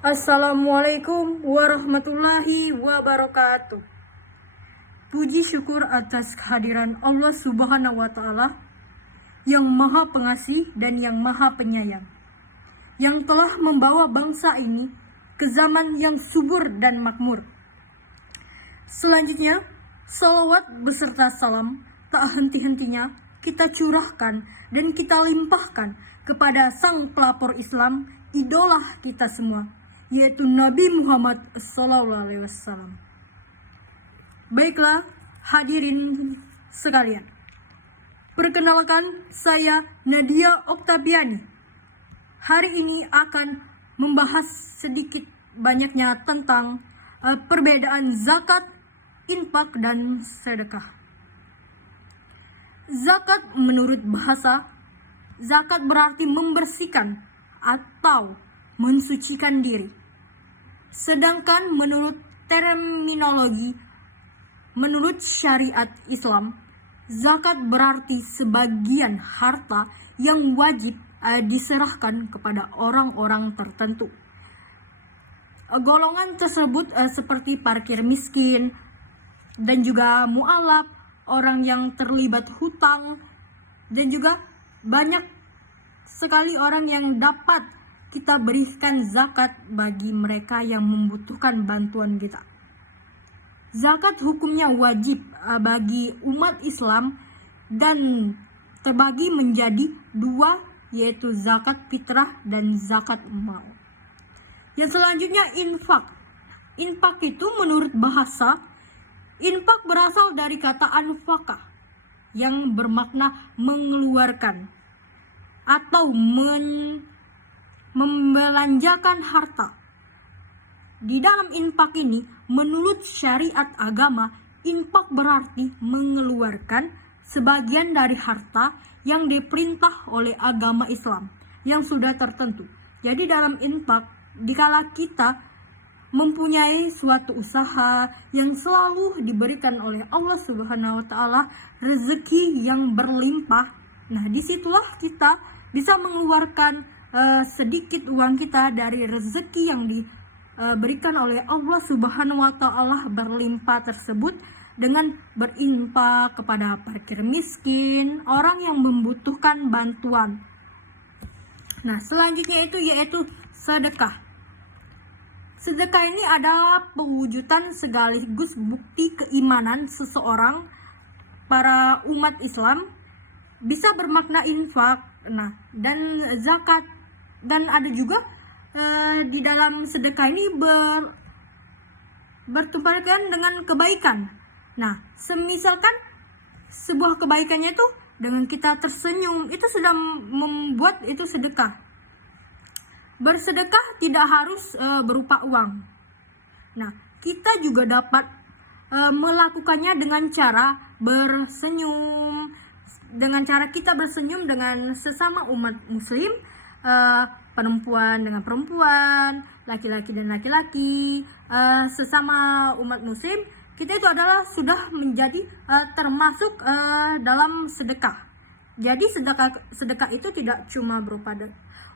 Assalamualaikum warahmatullahi wabarakatuh. Puji syukur atas kehadiran Allah Subhanahu wa Ta'ala yang Maha Pengasih dan yang Maha Penyayang, yang telah membawa bangsa ini ke zaman yang subur dan makmur. Selanjutnya, salawat beserta salam tak henti-hentinya kita curahkan dan kita limpahkan kepada sang pelapor Islam, idola kita semua, yaitu Nabi Muhammad SAW. Baiklah, hadirin sekalian. Perkenalkan, saya Nadia Oktaviani. Hari ini akan membahas sedikit banyaknya tentang perbedaan zakat, infak, dan sedekah. Zakat menurut bahasa, zakat berarti membersihkan atau mensucikan diri. Sedangkan menurut terminologi, menurut syariat Islam, zakat berarti sebagian harta yang wajib diserahkan kepada orang-orang tertentu. Golongan tersebut seperti parkir miskin dan juga mu'alaf, orang yang terlibat hutang, dan juga banyak sekali orang yang dapat kita berikan zakat bagi mereka yang membutuhkan bantuan kita. Zakat hukumnya wajib bagi umat Islam dan terbagi menjadi dua, yaitu zakat fitrah dan zakat mal. Yang selanjutnya infak. Infak itu menurut bahasa, infak berasal dari kata anfaqah yang bermakna mengeluarkan atau membelanjakan harta. Di dalam infak ini, menurut syariat agama, infak berarti mengeluarkan sebagian dari harta yang diperintah oleh agama Islam yang sudah tertentu. Jadi dalam infak, dikala kita mempunyai suatu usaha yang selalu diberikan oleh Allah Subhanahu wa Ta'ala rezeki yang berlimpah, nah disitulah kita bisa mengeluarkan sedikit uang kita dari rezeki yang diberikan oleh Allah Subhanahu wa Ta'ala berlimpah tersebut dengan berinfak kepada parkir miskin, orang yang membutuhkan bantuan. Nah, selanjutnya itu yaitu sedekah. Sedekah ini adalah pewujudan sekaligus bukti keimanan seseorang, para umat Islam, bisa bermakna infak, nah, dan zakat, dan ada juga di dalam sedekah ini bertumpukan dengan kebaikan. Nah, semisalkan sebuah kebaikannya itu dengan kita tersenyum, itu sudah membuat itu sedekah. Bersedekah tidak harus berupa uang. Nah, kita juga dapat melakukannya dengan cara bersenyum, dengan cara kita bersenyum dengan sesama umat muslim, perempuan dengan perempuan, laki-laki dan laki-laki, sesama umat muslim, kita itu adalah sudah menjadi termasuk dalam sedekah. Jadi sedekah itu tidak cuma berupa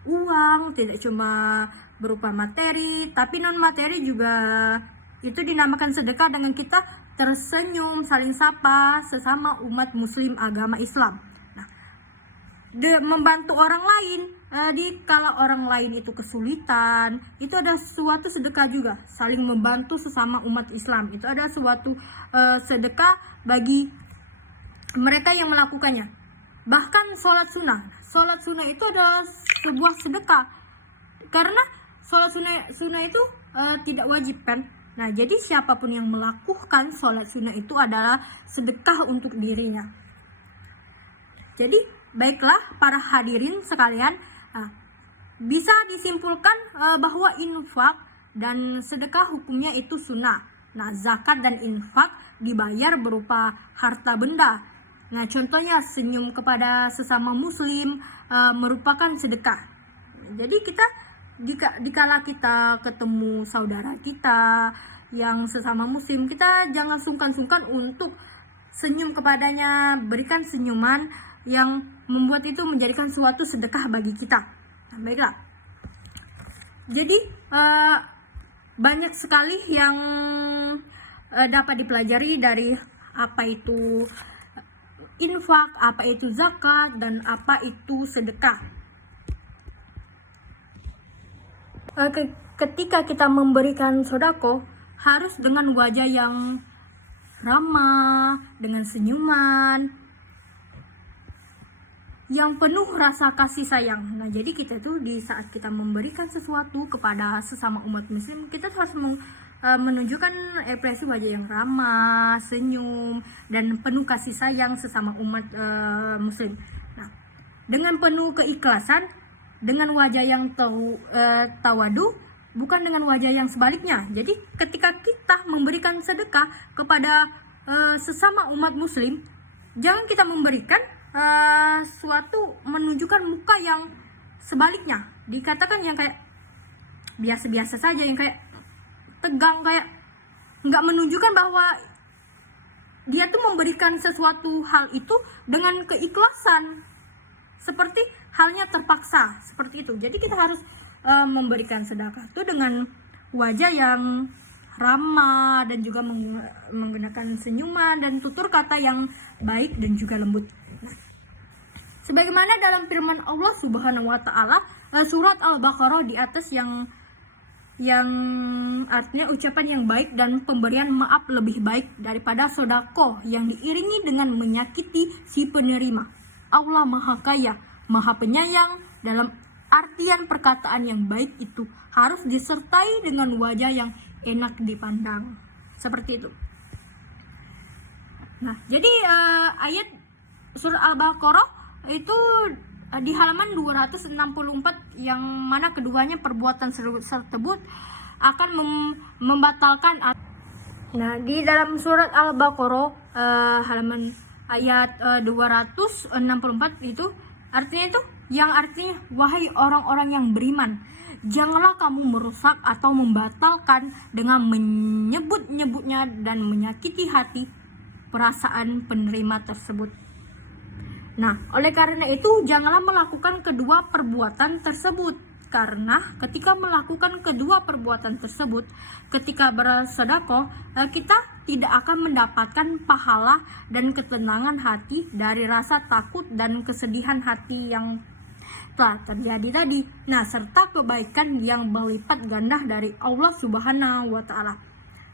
uang, tidak cuma berupa materi, tapi non materi juga itu dinamakan sedekah dengan kita tersenyum, saling sapa sesama umat muslim agama Islam. Nah, membantu orang lain di kala orang lain itu kesulitan, itu ada suatu sedekah juga. Saling membantu sesama umat Islam itu ada suatu sedekah bagi mereka yang melakukannya. Bahkan sholat sunnah itu adalah sebuah sedekah, karena sholat sunnah itu tidak wajib kan. Nah, jadi siapapun yang melakukan sholat sunnah itu adalah sedekah untuk dirinya. Jadi baiklah para hadirin sekalian, bisa disimpulkan bahwa infak dan sedekah hukumnya itu sunnah. Nah, zakat dan infak dibayar berupa harta benda. Nah, contohnya senyum kepada sesama muslim merupakan sedekah. Jadi kita dikala kita ketemu saudara kita yang sesama muslim, kita jangan sungkan-sungkan untuk senyum kepadanya, berikan senyuman yang membuat itu menjadikan suatu sedekah bagi kita. Nah, baiklah. Jadi banyak sekali yang dapat dipelajari dari apa itu infak, apa itu zakat, dan apa itu sedekah. Ketika kita memberikan sodako, harus dengan wajah yang ramah, dengan senyuman, yang penuh rasa kasih sayang. Nah, jadi kita tuh di saat kita memberikan sesuatu kepada sesama umat muslim, kita harus menunjukkan ekspresi wajah yang ramah, senyum, dan penuh kasih sayang sesama umat muslim. Nah, dengan penuh keikhlasan, dengan wajah yang tawadu, bukan dengan wajah yang sebaliknya. Jadi ketika kita memberikan sedekah kepada sesama umat muslim, jangan kita memberikan suatu menunjukkan muka yang sebaliknya, dikatakan yang kayak biasa-biasa saja, yang kayak tegang, kayak nggak menunjukkan bahwa dia tuh memberikan sesuatu hal itu dengan keikhlasan, seperti halnya terpaksa, seperti itu. Jadi kita harus memberikan sedekah itu dengan wajah yang ramah dan juga menggunakan senyuman dan tutur kata yang baik dan juga lembut. Nah, sebagaimana dalam firman Allah Subhanahu wa taala surat Al-Baqarah di atas yang artinya ucapan yang baik dan pemberian maaf lebih baik daripada sodako yang diiringi dengan menyakiti si penerima. Allah Maha Kaya, Maha Penyayang. Dalam artian perkataan yang baik itu harus disertai dengan wajah yang enak dipandang, seperti itu. Nah, jadi ayat surah Al-Baqarah itu di halaman 264 yang mana keduanya perbuatan tersebut akan membatalkan. Nah, di dalam surat Al-Baqarah halaman ayat 264 itu artinya itu yang artinya, wahai orang-orang yang beriman, janganlah kamu merusak atau membatalkan dengan menyebut-nyebutnya dan menyakiti hati perasaan penerima tersebut. Nah, oleh karena itu janganlah melakukan kedua perbuatan tersebut, karena ketika melakukan kedua perbuatan tersebut, ketika bersedekah, kita tidak akan mendapatkan pahala dan ketenangan hati dari rasa takut dan kesedihan hati yang telah terjadi tadi. Nah, serta kebaikan yang berlipat ganda dari Allah Subhanahu wa taala.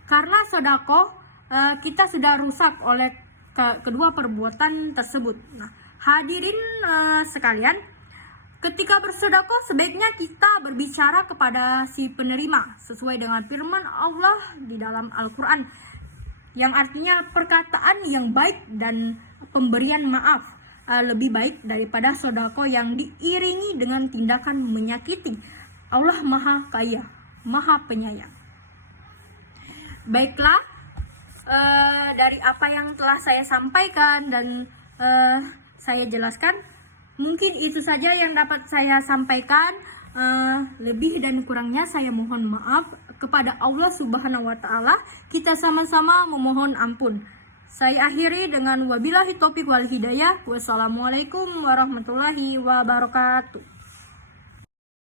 Karena sedekah kita sudah rusak oleh kedua perbuatan tersebut. Nah, hadirin sekalian, ketika bersedekah sebaiknya kita berbicara kepada si penerima sesuai dengan firman Allah di dalam Al-Qur'an, yang artinya perkataan yang baik dan pemberian maaf lebih baik daripada sedekah yang diiringi dengan tindakan menyakiti. Allah Maha Kaya, Maha Penyayang. Baiklah, dari apa yang telah saya sampaikan dan saya jelaskan, mungkin itu saja yang dapat saya sampaikan. Lebih dan kurangnya saya mohon maaf kepada Allah Subhanahu wa taala. Kita sama-sama memohon ampun. Saya akhiri dengan wabillahi taufiq wal hidayah. Wassalamualaikum warahmatullahi wabarakatuh.